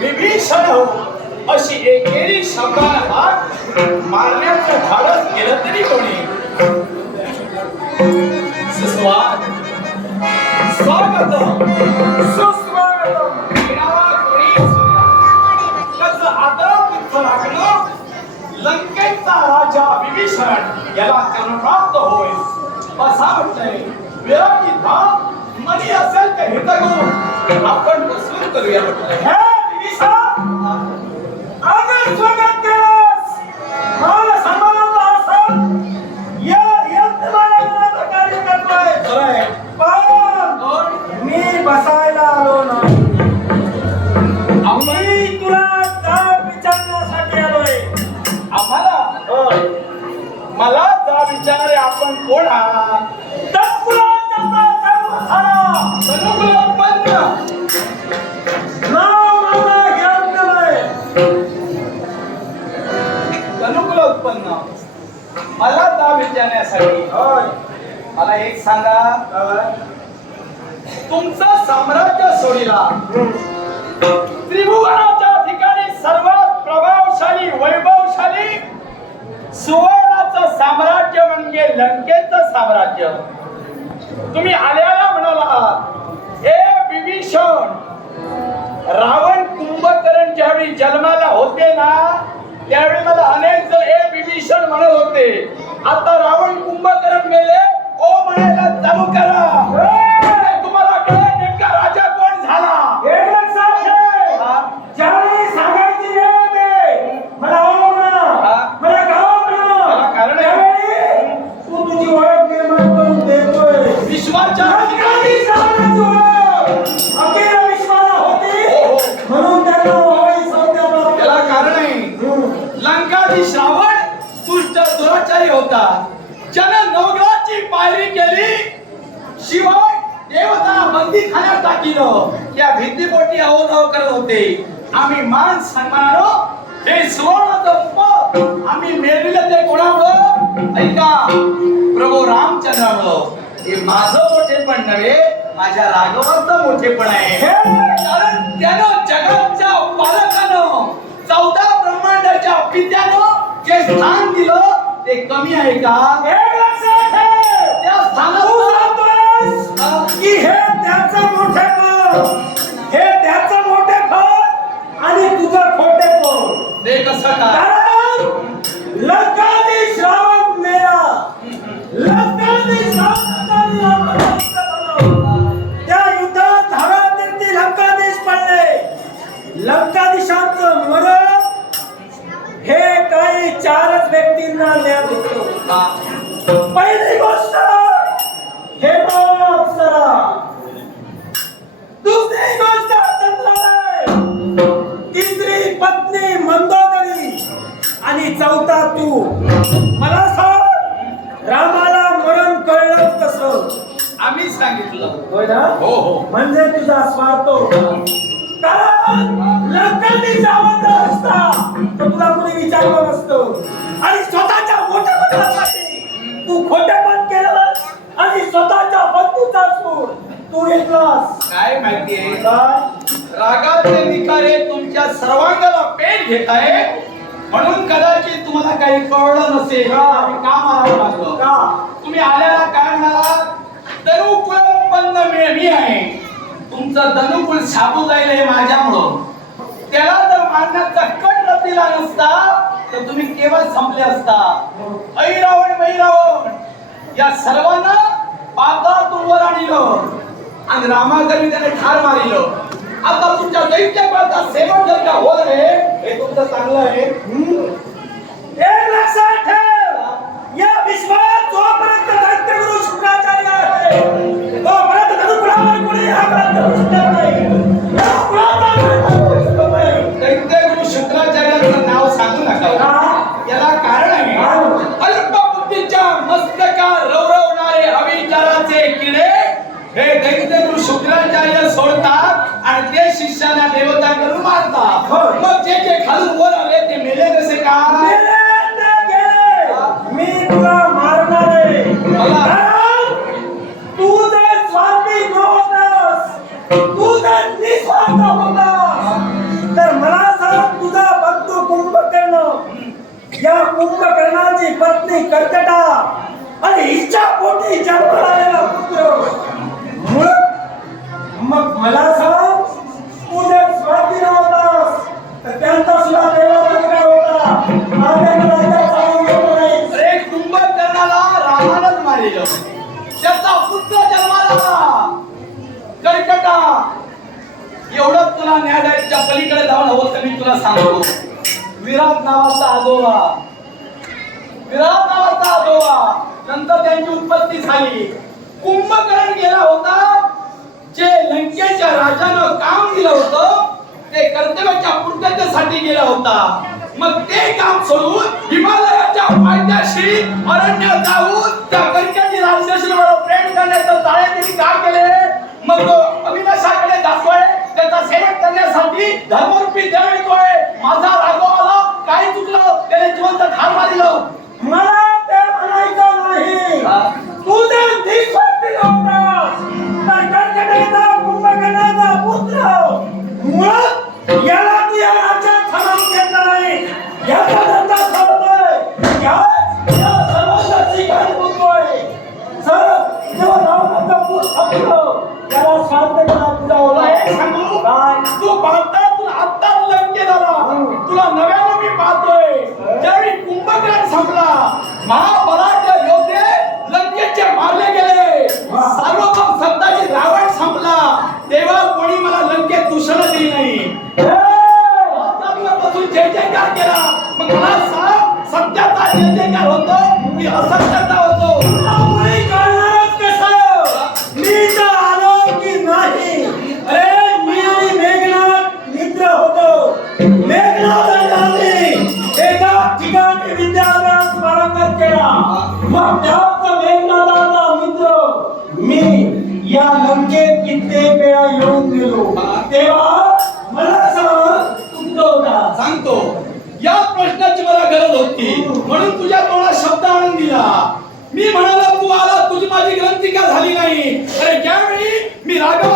विभीषण या हो. अशी एकेरी शब्दानं हात मारण्याचं धाडस केलं तरी कोणी. याला कर्णप्राप्त होय. असा म्हटलंय विराटी धाम मनी असेल तर आपण बसून करूया म्हटलंय. हे विभीषण आदर स्वगत. होय. मला एक सांगा. तुमचं साम्राज्य सोडिला. त्रिभुवनाच्या ठिकाणी सर्वात प्रभावशाली वैभवशाली सुवर्णाचं साम्राज्य म्हणजे लंकेचं साम्राज्य. तुम्ही आल्याला म्हणाला हे विभीषण रावण कुंभकर्ण ज्यावेळी जन्माला होते ना? त्यावेळी मला अनेक जण हे विभीषण म्हणत होते. आता estamos बंदी खाण्यात टाकिलं त्या भीतीपोटी अवधाव करत होते. आम्ही मान सन्मानानं हे सुवर्णाचं पद आम्ही मिळविलं ते कोणामुळं? ऐका प्रभू रामचंद्रामुळं. हे माझं मोठेपण नव्हे माझ्या राघवाचं मोठेपण आहे. हे कारण त्यानं जगाच्या पालकानं चौदा ब्रह्मांडाच्या पित्यानं जे स्थान दिलं ते कमी आहे का. त्या सांगतोयस की हे त्याचं मोठेपण हे त्याचं मोठेपण आणि तुझं खोटेपण ते कसं काय? पत्नी मंदोदरी. आणि चौथा तू. मला सांग रामाला मरण कळलं कसं? आम्ही सांगितलं. होय ना? हो हो. म्हणजे तुझा स्वार्थ होता. कारण लंकानी जावं असता. तर तुला कोणी विचारलं नसतं. आणि स्वतःच्या मोठ्यापणासाठी तू आणि स्वतःच्या बंधूचा तू घेतलास काय माहितीये काय? रागातले निकारे तुमच्या सर्वांगाला पेट घेत आहे. म्हणून कदाचित तुम्हाला काही कळलं नसेल. का? मारावं लागलं का? तुम्ही आल्याला काय म्हणाला दनुकुल उत्पन्न मी आहे. तुमचं दनुकुल छापू जाईल हे माझ्यामुळं. त्याला जर मारण्याचा कट रचलेला नसता तर तुम्ही केव्हा संपले असता. ऐरावण मैरावण या सर्वांना पाताळातून वर आणलं. आणि रामाकरवी त्याने ठार मारिलं. आता तुमच्या दैत्याचा सेवन जर का होत रे हे तुमचं चांगलं आहे? एक लक्षात ठेव या विश्वात जोपर्यंत दैत्यगुरु शुक्राचार्य आहे तोपर्यंत धनुकुलावर कोणी आघात करू शकत नाही धनुकुलाचा आघात शकत नाही. दैत्यगुरु शुक्राचार्याचं नाव सांगू नका? याला कारण आहे अल्प बुद्धीच्या मस्तका रवरवणारे अविचाराचे किडे हे दैत्यगुरु शुक्राचार्य सोड मारता होय. मग जे जे खालून वर आले ते मेले कसे ते गेले. मी तुला मारणार आहे तू जर स्वार्थी नव्हतास तू जर निस्वार्थ होतास तर मला सांग तुझा बंधू कुंभकर्ण या कुंभकर्णाची पत्नी कर्कटा आणि हिच्या पोटी जन्माला आलेला पुत्र मग मला सांग विराट नावाचा आजोबा. विराट नावाचा आजोबा. नंतर त्यांची उत्पत्ती झाली. कुंभकर्ण गेला होता. जे लंकेच्या राजानं काम दिलं होतं ते कर्तव्याच्या पूर्ततेसाठी गेला होता. मग ते काम सोडून हिमालयाच्या पायथ्याशी अरण्यात जाऊन त्या कर्क्याची राजश्रीवर प्रेम करण्याचं जाळे त्यांनी का केले? मग तो अविनाशाकडे जातोय. त्याचा सेवक करण्यासाठी धर्मरूपी देव येतोय. माझा राघवाला काय चुकलं त्याने जिवंत ठार मारिलं मला ते म्हणायचं नाही हा? तू जर निस्वार्थी नव्हतास तर कर्कटाचा महाबलाढ्य योद्धे लंकेचे मारले गेले. सार्वभौम सत्ताची रावण संपला. तेव्हा कोणी मला लंकेत दूषण दिली नाही. बसून जय जयकार केला. मग मला सांग सत्याचा जय जयकार होतो की असत्याचा या लंकेत कित्येक वेळा येऊन गेलो. तेव्हा मला सांग होता सांगतो. या प्रश्नाची मला गरज होती. म्हणून तुझ्या तोंडात शब्द आणून दिला. मी म्हणाला तू आला तुझी माझी ग्रंथिका झाली नाही. अरे ज्यावेळी मी राघव